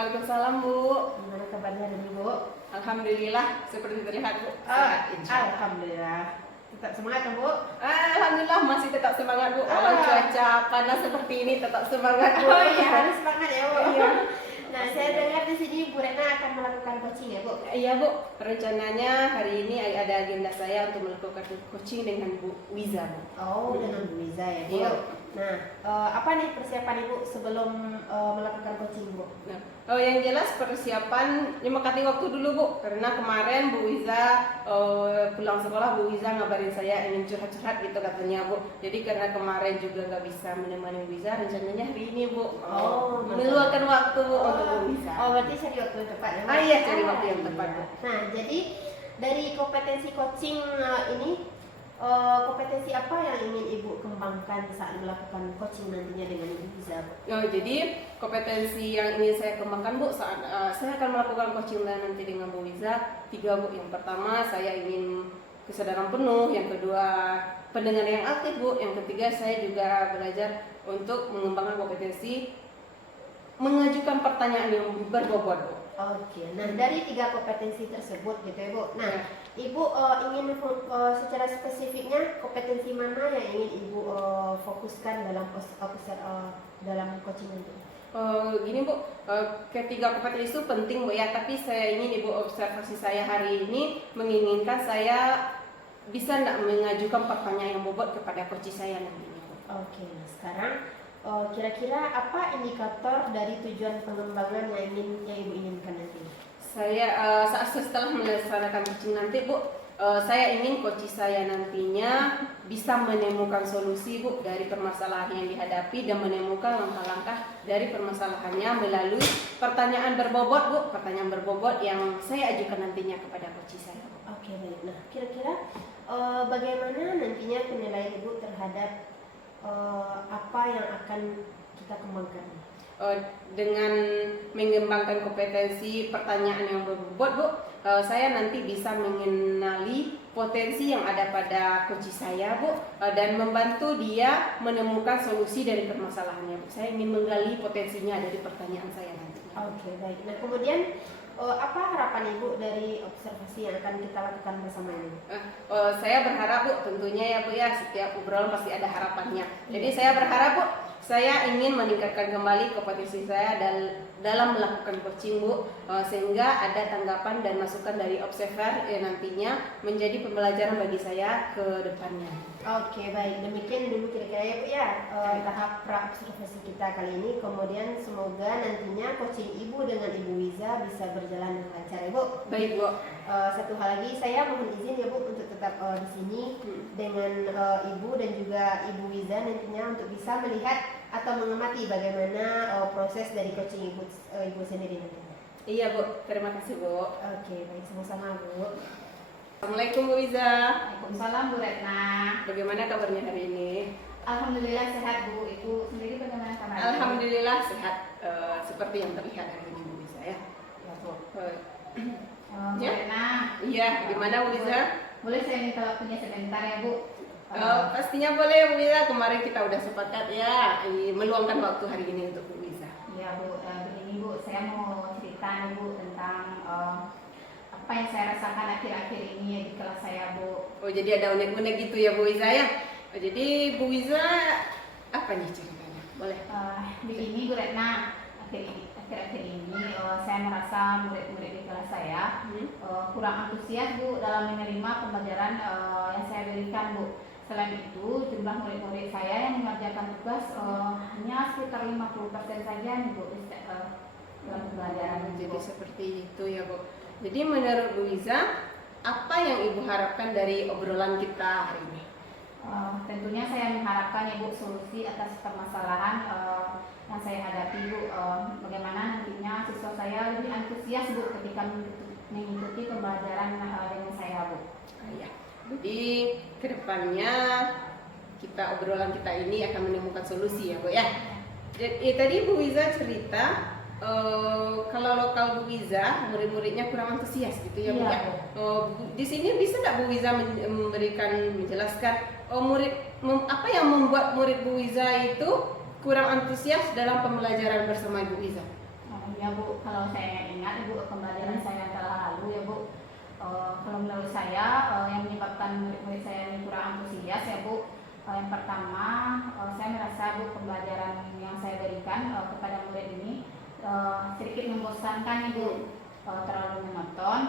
Waalaikumsalam Bu. Gimana kabarnya hari ini, Bu? Alhamdulillah seperti terlihat Bu. Sehat, insya Allah. Alhamdulillah. Tetap semangat kan, Bu? Alhamdulillah masih tetap semangat Bu. Walau cuaca panas seperti ini tetap semangat Bu. Oh iya, harus semangat ya, Bu. Iya. Nah, saya dengar di sini Bu Retna akan melakukan coaching ya, Bu? Iya Bu, rencananya hari ini ada agenda saya untuk melakukan coaching dengan Bu Wiza Bu. Oh, dengan Bu Wiza ya, Bu. Iya. Nah, apa nih persiapan Ibu sebelum melakukan coaching, Bu? Nah, yang jelas persiapan nyemekati waktu dulu Bu, karena kemarin Bu Wiza pulang sekolah Bu Wiza ngabarin saya ingin curhat-curhat gitu katanya Bu. Jadi karena kemarin juga nggak bisa menemani Bu Wiza, rencananya hari ini Bu meluangkan waktu Bu untuk Bu Wiza. Oh, berarti cari waktu yang tepat ya, Bu? Iya, cari waktu yang tepat Bu. Nah, jadi dari kompetensi coaching ini kompetensi apa yang ingin Ibu kembangkan saat melakukan coaching nantinya dengan Ibu Wiza, Bu? Jadi kompetensi yang ingin saya kembangkan Bu saat saya akan melakukan coaching nanti dengan Bu Wiza 3 Bu. Yang pertama saya ingin kesadaran penuh, yang kedua pendengar yang aktif Bu, yang ketiga saya juga belajar untuk mengembangkan kompetensi mengajukan pertanyaan yang berbobot Bu. Oke, nah dari 3 kompetensi tersebut gitu ya Bu. Nah, Ibu ingin secara spesifiknya kompetensi mana yang ingin Ibu fokuskan dalam dalam coaching itu? Gini Bu, ketiga kompetensi itu penting Bu ya, tapi saya ingin Ibu observasi saya hari ini menginginkan saya bisa tidak mengajukan pertanyaan yang bobot kepada coach saya nanti Bu. Oke, nah sekarang kira-kira apa indikator dari tujuan pengembangan yang Ibu inginkan nanti? Saya setelah melaksanakan coaching nanti Bu, saya ingin coach saya nantinya bisa menemukan solusi Bu dari permasalahan yang dihadapi dan menemukan langkah-langkah dari permasalahannya melalui pertanyaan berbobot Bu, pertanyaan berbobot yang saya ajukan nantinya kepada coach saya Bu. Oke, baik. Nah, kira-kira bagaimana nantinya penilaian Ibu terhadap apa yang akan kita kembangkan? Dengan mengembangkan kompetensi pertanyaan yang berbobot Bu, saya nanti bisa mengenali potensi yang ada pada coach saya Bu, dan membantu dia menemukan solusi dari permasalahannya Bu. Saya ingin menggali potensinya dari pertanyaan saya nanti. Oke, baik. Nah, kemudian apa harapan Ibu dari observasi yang akan kita lakukan bersama ini? Saya berharap Bu, tentunya ya Bu ya, setiap obrolan pasti ada harapannya. Jadi saya berharap Bu, saya ingin meningkatkan kembali kompetensi saya dalam melakukan coaching Bu, sehingga ada tanggapan dan masukan dari observer nantinya menjadi pembelajaran bagi saya ke depannya. Oke, baik. Demikian dulu kira-kira ya Bu ya tahap pra-observasi kita kali ini. Kemudian semoga nantinya coaching Ibu dengan Ibu Wiza bisa berjalan dengan lancar ya Bu. Baik Bu. Satu hal lagi saya mohon izin ya Bu untuk tetap di sini dengan Ibu dan juga Ibu Wiza nantinya untuk bisa melihat atau mengamati bagaimana proses dari coaching Ibu sendiri nantinya. Iya Bu, terima kasih Bu. Oke, baik, sama-sama Bu. Assalamualaikum Bu Wiza. Waalaikumsalam Bu Retna. Bagaimana kabarnya hari ini? Alhamdulillah sehat Bu. Ibu sendiri bagaimana kabarnya? Alhamdulillah sehat, seperti yang terlihat hari ini Bu Wiza ya. Ya Bu. Bu Ya? Retna. Iya, gimana Bu Wiza? Boleh saya minta waktunya sebentar ya Bu? Pastinya boleh Bu Wiza. Kemarin kita udah sepakat ya meluangkan waktu hari ini untuk Bu Wiza. Iya Bu. Begini Bu, saya mau cerita nih Bu tentang apa yang saya rasakan akhir-akhir ini ya di kelas saya Bu. Oh, jadi ada unek-unek gitu ya Bu Wiza ya? Jadi Bu Wiza apa nih ceritanya? Boleh? Begini Bu Retna, akhir-akhir ini saya merasa murid-murid di kelas saya kurang antusias Bu dalam menerima pembelajaran yang saya berikan Bu. Selain itu, jumlah murid-murid saya yang mengerjakan tugas hanya sekitar 50% saja nih Bu dalam pembelajaran. Jadi seperti itu ya Bu. Jadi menurut Bu Wiza, apa yang Ibu harapkan dari obrolan kita hari ini? Tentunya saya mengharapkan ya Bu solusi atas permasalahan yang saya hadapi Bu. Bagaimana nantinya siswa saya lebih antusias Bu ketika mengikuti pembelajaran dengan saya Bu. Ya. Jadi kedepannya obrolan kita ini akan menemukan solusi ya Bu ya. Jadi tadi Bu Wiza cerita kalau lokal Bu Wiza murid-muridnya kurang antusias gitu ya Bu ya. Di sini bisa nggak Bu Wiza menjelaskan apa yang membuat murid Bu Wiza itu kurang antusias dalam pembelajaran bersama Bu Wiza? Ya Bu, kalau saya ingat Bu, pembelajaran saya yang telah lalu ya Bu, kalau menurut saya yang menyebabkan murid-murid saya ini kurang antusias ya Bu, yang pertama saya merasa Bu, pembelajaran yang saya berikan kepada murid ini sedikit membosankan Ibu, terlalu monoton,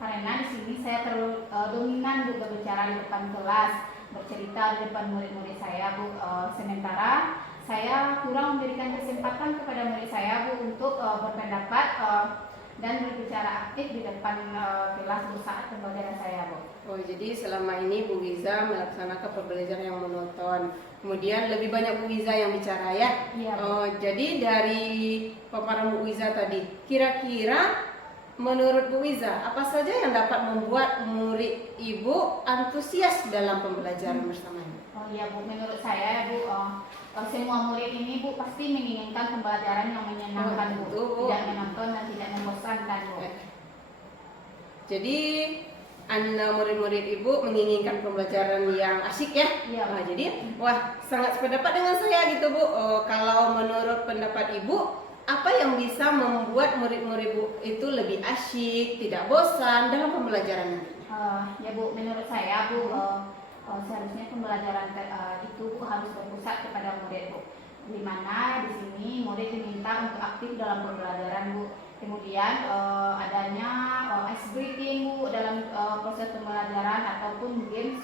karena di sini saya terlalu dominan Bu berbicara di depan kelas, bercerita di depan murid-murid saya Bu, sementara saya kurang memberikan kesempatan kepada murid saya Bu untuk berpendapat dan berbicara aktif di depan kelas Bu saat pembelajaran saya Bu. Oh, jadi selama ini Bu Wiza melaksanakan pembelajaran yang monoton. Kemudian lebih banyak Bu Wiza yang bicara ya. Iya, Bu. Oh, jadi dari paparan Bu Wiza tadi, kira-kira menurut Bu Wiza apa saja yang dapat membuat murid Ibu antusias dalam pembelajaran bersamanya? Oh iya Bu, menurut saya Bu, semua murid ini Bu pasti menginginkan pembelajaran yang menyenangkan Bu, betul, Bu. tidak menonton dan tidak membosankan Bu. Jadi Anda murid-murid Ibu menginginkan pembelajaran yang asyik ya? Iya, Bu. Wah, jadi sangat sependapat dengan saya gitu Bu. Kalau menurut pendapat Ibu, apa yang bisa membuat murid-murid Bu itu lebih asyik, tidak bosan dalam pembelajaran nanti? Ya Bu, menurut saya Bu, seharusnya pembelajaran itu Bu harus berpusat kepada murid Bu, di mana di sini murid diminta untuk aktif dalam pembelajaran Bu. Kemudian adanya ice breaking Bu dalam proses pembelajaran ataupun games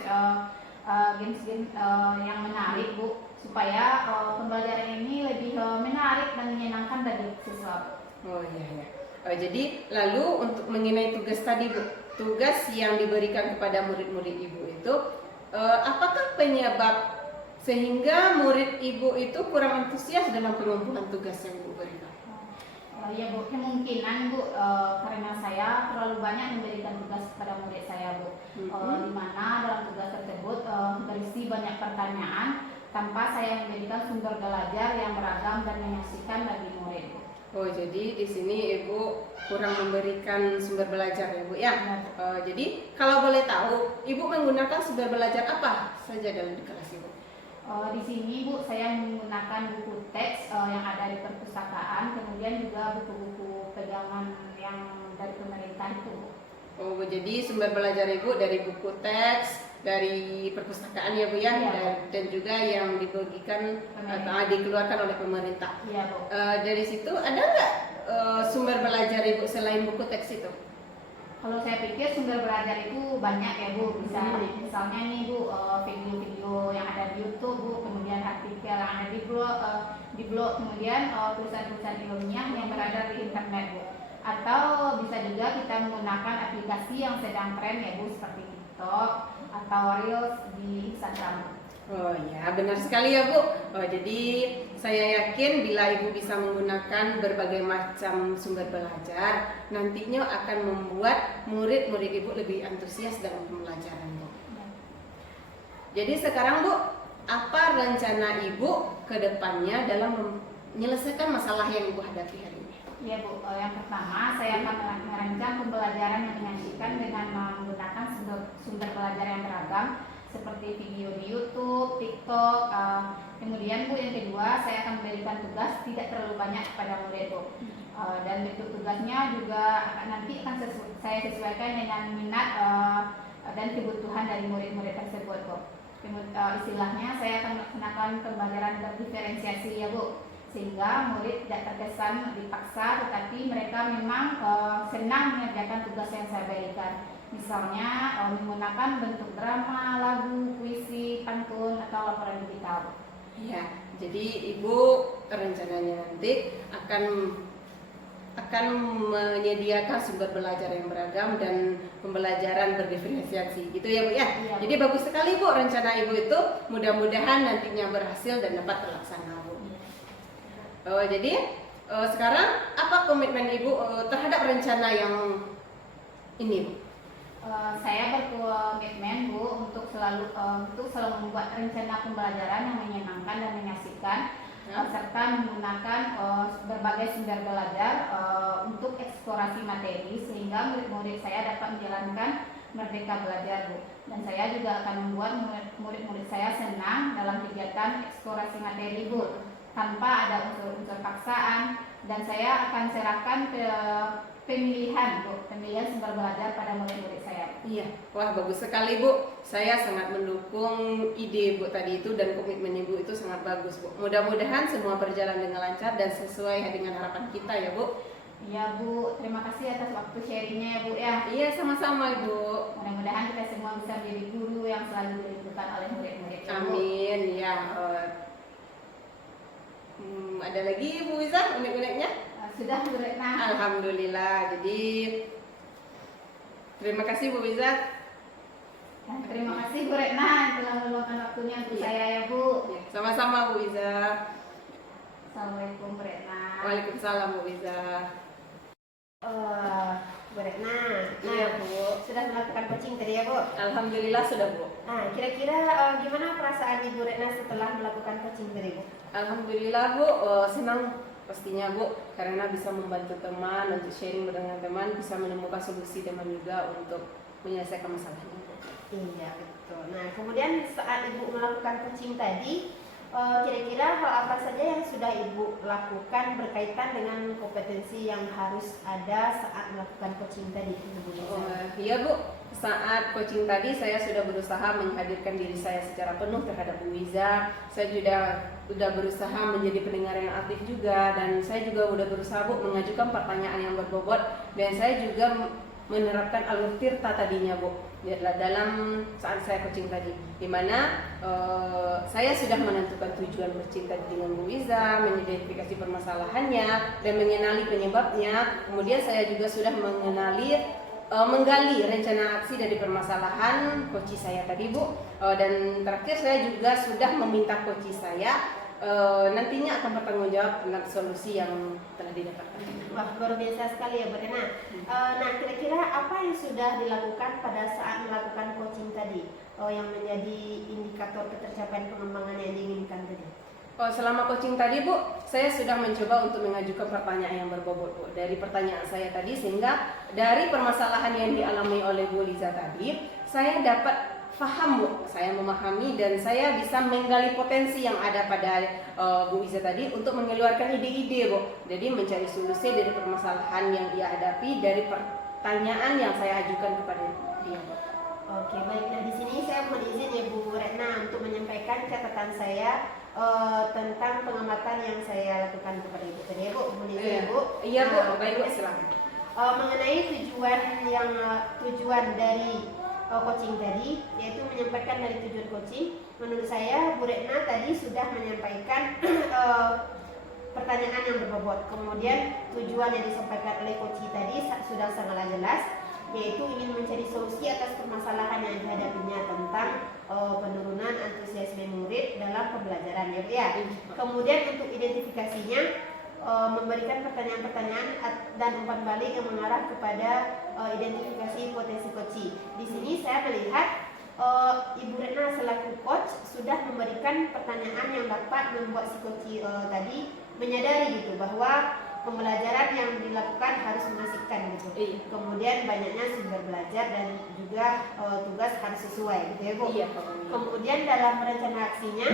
yang menarik Bu, supaya pembelajaran ini lebih menarik dan menyenangkan bagi siswa. Oh iya. Jadi lalu untuk mengenai tugas tadi Bu, tugas yang diberikan kepada murid-murid Ibu itu, apakah penyebab sehingga murid Ibu itu kurang antusias dalam pengumpulan tugas yang Ibu berikan? Ya Bu, kemungkinan Bu, karena saya terlalu banyak memberikan tugas kepada murid saya Bu, di mana dalam tugas tersebut berisi banyak pertanyaan tanpa saya memberikan sumber belajar yang beragam dan menyaksikan bagi murid Bu. Oh, jadi di sini Ibu kurang memberikan sumber belajar ya Bu ya. Jadi kalau boleh tahu, Ibu menggunakan sumber belajar apa saja dalam di kelas Ibu? Di sini Bu, saya menggunakan buku teks yang ada di perpustakaan, kemudian juga buku-buku pegangan yang dari pemerintah itu. Oh, jadi sumber belajar Ibu dari buku teks, dari perpustakaan ya Bu ya, Iya, dan juga yang dibagikan atau dikeluarkan oleh pemerintah. Iya Bu. Dari situ ada nggak sumber belajar Ibu selain buku teks itu? Kalau saya pikir sumber belajar itu banyak ya Bu, misalnya nih Bu, video-video yang ada di YouTube Bu, kemudian artikel yang ada di blog, kemudian tulisan-tulisan ilmiah yang berada di internet Bu. Atau bisa juga kita menggunakan aplikasi yang sedang tren ya Bu, seperti TikTok atau Reels di Instagram. Oh ya, benar sekali ya Bu. Jadi saya yakin bila Ibu bisa menggunakan berbagai macam sumber belajar, nantinya akan membuat murid-murid Ibu lebih antusias dalam pembelajaran Bu. Jadi sekarang Bu, apa rencana Ibu ke depannya dalam menyelesaikan masalah yang Ibu hadapi hari ini? Ya Bu, yang pertama saya akan merancang pembelajaran yang menyajikan dengan menggunakan sumber belajar yang beragam, seperti video di YouTube, TikTok. Kemudian Bu, yang kedua saya akan memberikan tugas tidak terlalu banyak kepada murid Bu, dan bentuk tugasnya juga nanti akan saya sesuaikan dengan minat dan kebutuhan dari murid-murid tersebut Bu. Istilahnya saya akan melaksanakan pembelajaran berdiferensiasi ya Bu, sehingga murid tidak terkesan dipaksa, tetapi mereka memang senang mengerjakan tugas yang saya berikan. Misalnya menggunakan bentuk drama, lagu, puisi, pantun, atau laporan digital. Ya, jadi Ibu rencananya nanti akan menyediakan sumber belajar yang beragam dan pembelajaran berdiferensiasi, gitu ya Bu ya. Iya. Jadi bagus sekali Bu rencana Ibu itu, mudah-mudahan nantinya berhasil dan dapat terlaksana Bu. Jadi sekarang apa komitmen Ibu terhadap rencana yang ini Bu? Saya berkomitmen Bu untuk selalu membuat rencana pembelajaran yang menyenangkan dan menyaksikan, serta menggunakan berbagai sumber belajar untuk eksplorasi materi, sehingga murid-murid saya dapat menjalankan merdeka belajar Bu. Dan saya juga akan membuat murid-murid saya senang dalam kegiatan eksplorasi materi Bu, tanpa ada unsur-unsur paksaan dan saya akan serahkan ke pemilihan sumber belajar pada murid-murid saya. Iya, wah bagus sekali Bu. Saya sangat mendukung ide Bu tadi itu dan komitmen Ibu itu sangat bagus Bu. Mudah-mudahan semua berjalan dengan lancar dan sesuai dengan harapan kita ya Bu. Iya Bu, terima kasih atas waktu sharingnya ya Bu ya. Iya, sama-sama Ibu. Mudah-mudahan kita semua bisa menjadi guru yang selalu dirindukan oleh murid-murid ya, Bu. Amin. Ya. Ada lagi Bu Wiza unek-uneknya? Sudah Bu Retna. Alhamdulillah. Jadi terima kasih Bu Wiza. Dan terima kasih Bu Retna yang telah meluangkan waktunya untuk saya ya Bu. Ya, sama-sama Bu Wiza. Assalamualaikum Bu Retna. Waalaikumsalam Bu Wiza. Bu Retna, Iya Bu. sudah melakukan coaching tadi ya Bu? Alhamdulillah sudah Bu. Nah, kira-kira gimana perasaan Ibu Retna setelah melakukan coaching tadi Bu? Alhamdulillah Bu, senang pastinya Bu, karena bisa membantu teman untuk sharing dengan teman, bisa menemukan solusi teman juga untuk menyelesaikan masalahnya Bu. Iya betul. Nah, kemudian saat Ibu melakukan coaching tadi, kira-kira hal apa saja yang sudah Ibu lakukan berkaitan dengan kompetensi yang harus ada saat melakukan coaching tadi Ibu? Iya Bu, saat coaching tadi saya sudah berusaha menghadirkan diri saya secara penuh terhadap Bu Wiza. Saya sudah berusaha menjadi pendengar yang aktif juga, dan saya juga sudah berusaha Bu mengajukan pertanyaan yang berbobot, dan saya juga menerapkan alur tirta tadinya Bu dalam saat saya coaching tadi, dimana saya sudah menentukan tujuan bercinta dengan Bu Wiza, mengidentifikasi permasalahannya dan mengenali penyebabnya. Kemudian saya juga sudah menggali rencana aksi dari permasalahan coach saya tadi Bu, dan terakhir saya juga sudah meminta coach saya nantinya akan bertanggung jawab tentang solusi yang telah didapatkan. Wah, luar biasa sekali ya Bu Retna. Nah, kira-kira apa yang sudah dilakukan pada saat melakukan coaching tadi yang menjadi indikator ketercapaian pengembangan yang diinginkan tadi? Selama coaching tadi Bu, saya sudah mencoba untuk mengajukan pertanyaan yang berbobot Bu. Dari pertanyaan saya tadi, sehingga dari permasalahan yang dialami oleh Bu Liza tadi, saya dapat paham Bu, saya memahami dan saya bisa menggali potensi yang ada pada Bu Wiza tadi untuk mengeluarkan ide-ide Bu. Jadi mencari solusi dari permasalahan yang dia hadapi dari pertanyaan yang saya ajukan kepada dia Bu. Oke, baik. Nah, di sini saya mohon izin ya Bu Retna untuk menyampaikan catatan saya tentang pengamatan yang saya lakukan kepada Ibu tadi ya Bu. Mohon izin ya Bu. Iya Bu, Nah, baik Bu, silakan. mengenai tujuan dari coaching tadi, yaitu menyampaikan dari tujuan coaching. Menurut saya Bu Retna tadi sudah menyampaikan pertanyaan yang berbobot. Kemudian tujuan yang disampaikan oleh coach tadi sudah sangatlah jelas, yaitu ingin mencari solusi atas permasalahan yang dihadapinya tentang penurunan antusiasme murid dalam pembelajaran ya. Kemudian untuk identifikasinya, memberikan pertanyaan-pertanyaan dan umpan balik yang mengarah kepada identifikasi potensi coach. Di sini saya melihat Ibu Retna selaku coach sudah memberikan pertanyaan yang dapat membuat si coach tadi menyadari gitu bahwa pembelajaran yang dilakukan harus mengasihkan gitu. Kemudian banyaknya sumber belajar dan juga tugas harus sesuai gitu ya Bu. Kemudian dalam rencana aksinya,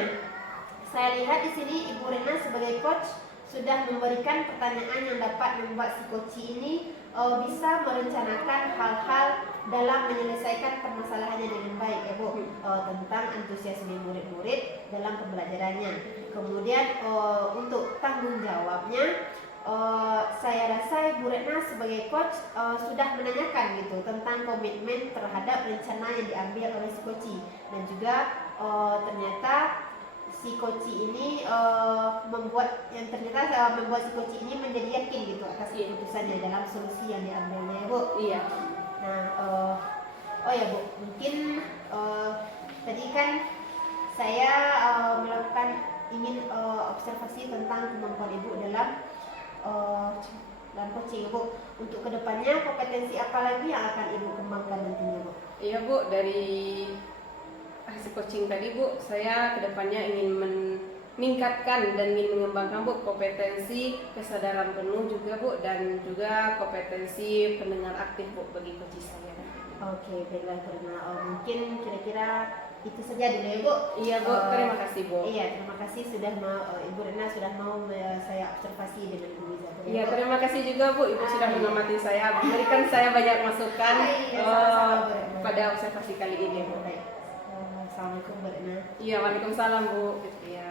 saya lihat di sini Ibu Retna sebagai coach sudah memberikan pertanyaan yang dapat membuat si coach ini bisa merencanakan hal-hal dalam menyelesaikan permasalahannya dengan baik ya Bu, tentang antusiasme murid-murid dalam pembelajarannya. Kemudian untuk tanggung jawabnya, saya rasa Bu Retna sebagai coach sudah menanyakan gitu tentang komitmen terhadap rencana yang diambil oleh si coach, dan juga ternyata si coach ini membuat si coach ini menjadi yakin gitu atas keputusannya dalam solusi yang diambilnya ya Bu. Iya. Nah, oh ya Bu, mungkin tadi kan saya ingin observasi tentang kemampuan Ibu dalam coaching Bu. Untuk kedepannya kompetensi apa lagi yang akan Ibu kembangkan nantinya Bu? Iya Bu, dari hasil coaching tadi Bu, saya kedepannya ingin meningkatkan dan ingin mengembangkan Bu kompetensi kesadaran penuh juga Bu, dan juga kompetensi pendengar aktif Bu bagi coach saya. Oke, baiklah, karena mungkin kira-kira itu saja dulu ya Bu. Iya Bu, terima kasih Bu. Iya, terima kasih sudah mau Ibu Retna sudah mau saya observasi dengan Ibu Wiza. Iya, terima kasih juga Bu, Ibu sudah mengamati saya, memberikan saya banyak masukan Iya, sama-sama, Bu Retna. pada observasi kali ini Bu. Baik. Assalamualaikum Bu Retna. Iya, waalaikumsalam Bu. Gitu ya.